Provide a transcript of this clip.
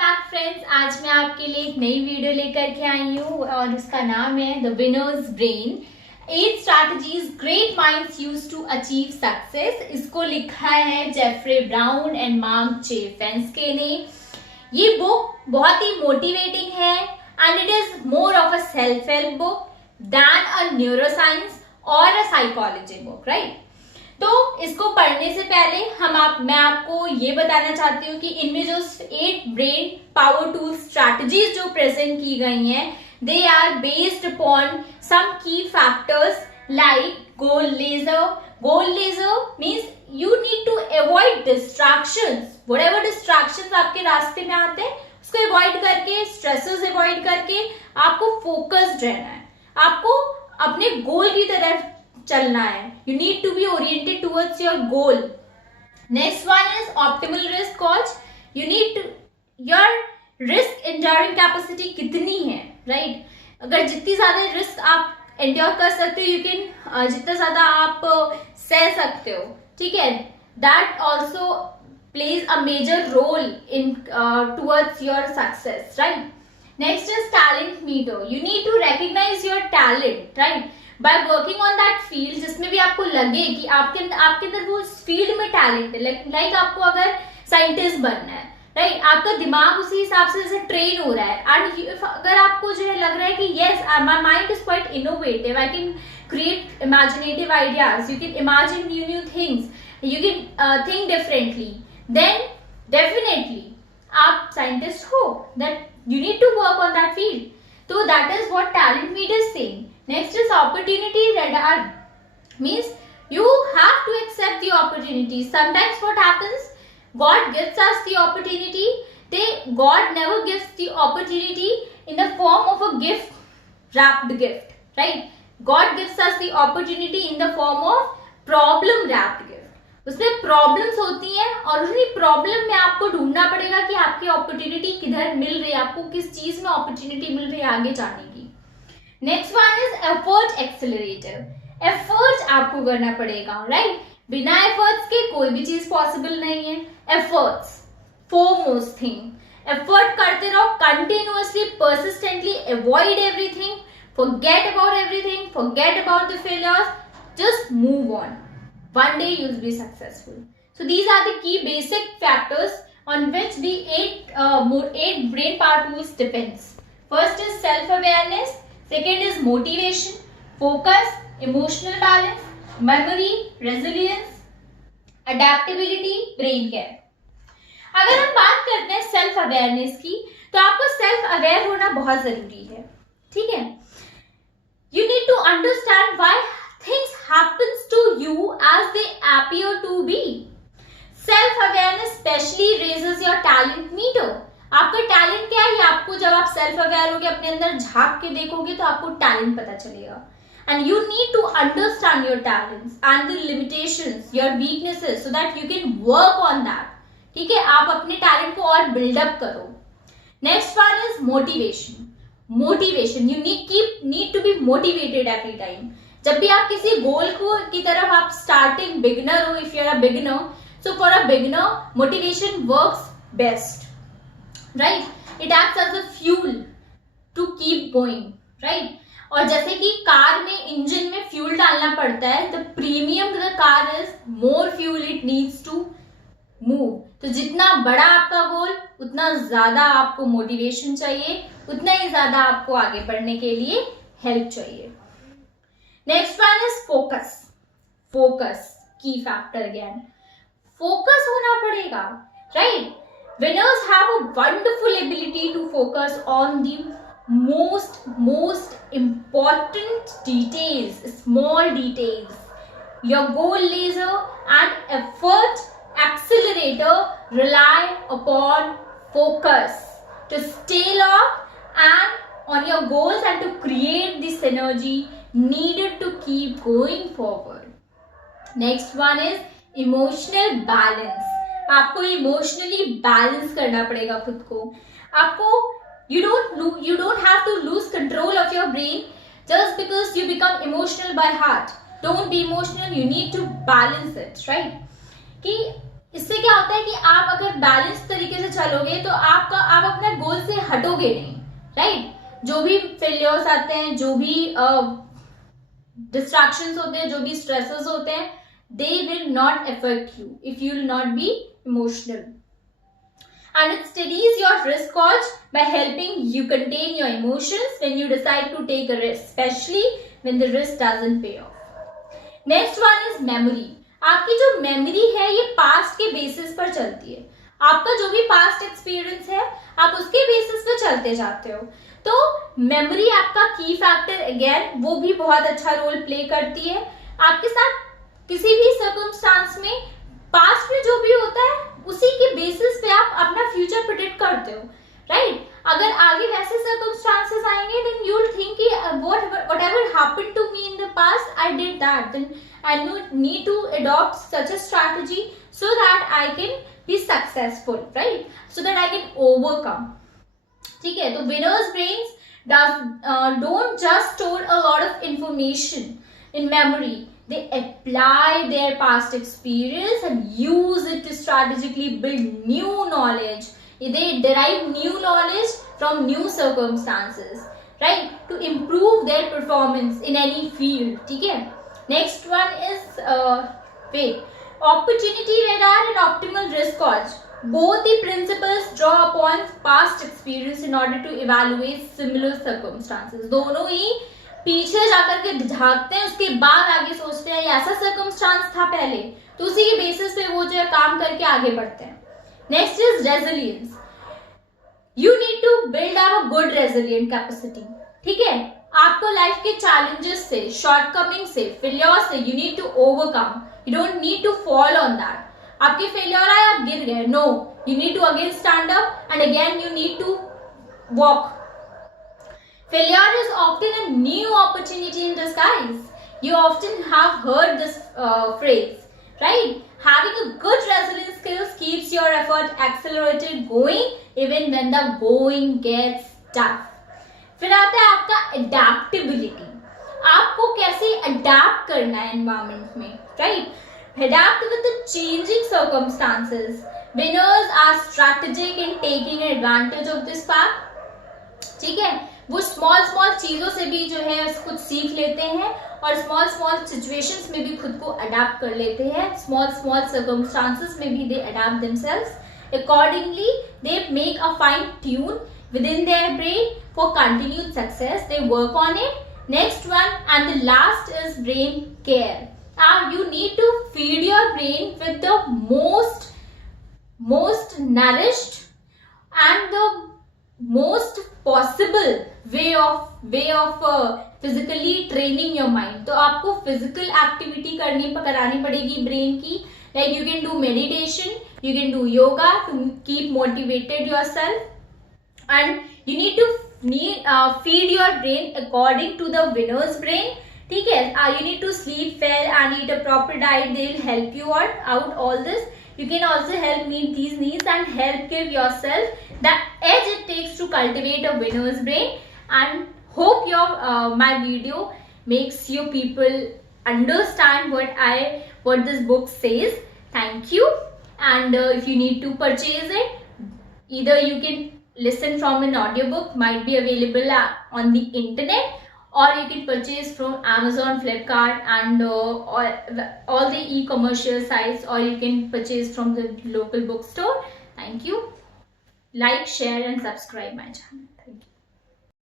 Back friends, आज मैं आपके लिए एक नई वीडियो लेकर के आई हूँ और उसका नाम है the winners brain 8 strategies great minds use to achieve success. इसको लिखा है Jeffrey Brown and Mark J Fenske ने। ये बुक बहुत ही मोटिवेटिंग है and it is more of a self help book than a neuroscience और अ साइकोलॉजी बुक, राइट। तो इसको पढ़ने से पहले मैं आपको ये बताना चाहती हूँ कि इनमें जो 8 ब्रेन पावर टूल स्ट्रैटेजीज जो प्रेजेंट की गई हैं, they are based upon some key factors like goal laser. Goal laser means you need to avoid distractions. Whatever distractions आपके रास्ते में आते हैं उसको अवॉइड करके, स्ट्रेसेस अवॉइड करके आपको फोकस्ड रहना है, आपको अपने गोल की तरफ चलना है। You need to be oriented towards your goal. Next one is optimal risk coach. You need to your risk enduring capacity कितनी है, right? अगर जितनी ज्यादा रिस्क आप endure कर सकते हो, you can जितना ज्यादा आप सह सकते हो, ठीक है, that also plays a major role in towards your success, right? Next is talent meter. You need to recognize your talent, right? By working on that field जिसमें भी आपको लगे कि आपके अंदर वो फील्ड में टैलेंट है, लाइक आपको अगर साइंटिस्ट बनना है, राइट, आपका दिमाग उसी हिसाब से जैसे ट्रेन हो रहा है एंड अगर आपको जो है लग रहा है कि yes my mind is quite innovative, I can create imaginative ideas, you can imagine new things, you can think differently, then definitely आप साइंटिस्ट हो, that you need to work on that field. तो that is what talent meter is saying. Next is opportunity radar. Means you have to accept the opportunity. Sometimes what happens, God gives us the opportunity. God never gives the opportunity in the form of a gift, wrapped gift, right? God gives us the opportunity in the form of problem wrapped gift. उसमें प्रॉब्लम्स होती हैं और उसी प्रॉब्लम में आपको ढूंढना पड़ेगा कि आपकी अपॉर्चुनिटी किधर मिल रही है, आपको किस चीज में अपॉर्चुनिटी मिल रही है आगे जाने की. Next one is effort accelerator. Effort आपको करना पड़ेगा, राइट. बिना एफर्ट्स के कोई भी चीज पॉसिबल नहीं है. Efforts foremost thing. एफर्ट करते रहो continuously, persistently. Avoid everything, forget about everything, forget about the failures, just move on. One day you will be successful. So these are the key basic factors on which the 8 brain power tools depends. First is self-awareness. Second is motivation, focus, emotional balance, memory, resilience, adaptability, brain care. अगर हम बात करते हैं self awareness की, तो आपको self aware होना बहुत जरूरी है, ठीक है. You need to understand why things happens to you as they appear to be. Self awareness specially raises your talent meter. आपका टैलेंट क्या है, आपको जब आप सेल्फ अवेयर होगे, अपने अंदर झांक के देखोगे तो आपको टैलेंट पता चलेगा. And you need to understand your talents and the limitations, your weaknesses, so that you can work on that. ठीक है, आप अपने टैलेंट को और बिल्डअप करो. Next one is motivation. Motivation, you need to be motivated every time. जब भी आप किसी गोल को की तरफ आप स्टार्टिंग बिगिनर हो, if you are a beginner, so for a beginner motivation works best, right. It acts as a fuel to keep going, right. और जैसे कि कार में इंजन में फ्यूल डालना पड़ता है, the premium the car is more fuel it needs to move. तो जितना बड़ा आपका गोल, उतना ज्यादा आपको मोटिवेशन चाहिए, उतना ही ज्यादा आपको आगे बढ़ने के लिए हेल्प चाहिए. Next one is focus. Focus key factor again. Focus होना पड़ेगा, right. Winners have a wonderful ability to focus on the most important details, small details. Your goal laser and effort accelerator rely upon focus to stay locked and on your goals and to create the synergy needed to keep going forward. Next one is emotional balance. आपको emotionally balance करना पड़ेगा खुद को. आपको you don't have to lose control of your brain just because you become emotional by heart. Don't be emotional, you need to balance it, right. कि इससे क्या होता है कि आप अगर बैलेंस तरीके से चलोगे तो आप अपने गोल से हटोगे नहीं, राइट। जो भी फेलियर्स आते हैं, जो भी डिस्ट्रैक्शंस होते हैं, जो भी स्ट्रेसेस होते हैं, they will not affect you if you will not be emotional. And it steadies your risk urge by helping you contain your emotions when you decide to take a risk, especially when the risk doesn't pay off. Next one is memory. आपकी जो मेमोरी है ये पास्ट के बेसिस पर चलती है। आपका जो भी पास्ट एक्सपीरियंस है आप उसके बेसिस पर चलते जाते हो। तो मेमोरी आपका की फैक्टर अगेन वो भी बहुत अच्छा रोल प्ले करती है। आपके साथ किसी भी सर्कमस्टांस में पास्ट में जो भी होता है उसी के बेसिस पे आप अपना फ्यूचर प्रेडिक्ट करते हो, राइट। अगर आगे वैसे सर्कमस्टांसेस आएंगे देन यू विल थिंक कि whatever happened to me in the past I did that, then I need to adopt such a strategy so that I can be successful, right, so that I can overcome. ठीक है, तो winners brains don't just store a lot of information in memory. They apply their past experience and use it to strategically build new knowledge. They derive new knowledge from new circumstances, right, to improve their performance in any field. ठीक है, next one is opportunity radar and optimal risk urge. Both the principles draw upon past experience in order to evaluate similar circumstances. दोनों ही पीछे जाकर के झांकते हैं, उसके बाद आगे सोचते हैं ऐसा सर्कमस्टांस था पहले, तो उसी के बेसिस पे वो जो है काम करके आगे बढ़ते हैं। Next is resilience. You need to build up a good resilient capacity. ठीक है, आपको लाइफ के चैलेंजेस से, शॉर्टकमिंग से, फेलियर से you need to overcome. You don't need to fall on that. आपके फेलियर आए, आप गिर गए, no, you need to again stand up and again you need to walk. Failure is often a new opportunity in disguise. You often have heard this phrase, right? Having a good resilience skills keeps your effort accelerated going even when the going gets tough. फिर आता है आपका adaptability. आपको कैसे adapt करना है environment में, right? Adapt with the changing circumstances. Winners are strategic in taking advantage of this fact. ठीक है, वो स्मॉल चीजों से भी जो है खुद सीख लेते हैं और स्मॉल सिचुएशंस में भी खुद को अडाप्ट कर लेते हैं। स्मॉल सर्कमस्टांसेस में भी they adapt themselves accordingly. They make a fine tune within their brain for continued success. They work on it. Next one and the last is brain care. You need to feed your brain with the most nourished and the most possible way of physically training your mind. तो आपको physical activity करानी पड़ेगी ब्रेन की. Like you can do meditation, you can do yoga to keep motivated yourself, and you need to feed your brain according to the winner's brain. ठीक है, you need to sleep well and eat a proper diet. They will help you out all this. You can also help meet these needs and help give yourself the edge it takes to cultivate a winner's brain. And hope my video makes you people understand what this book says. Thank you. And if you need to purchase it, either you can listen from an audiobook, might be available on the internet, or you can purchase from Amazon, Flipkart, and all the e-commercial sites, or you can purchase from the local bookstore. Thank you. Like, share and subscribe my channel. Thank you.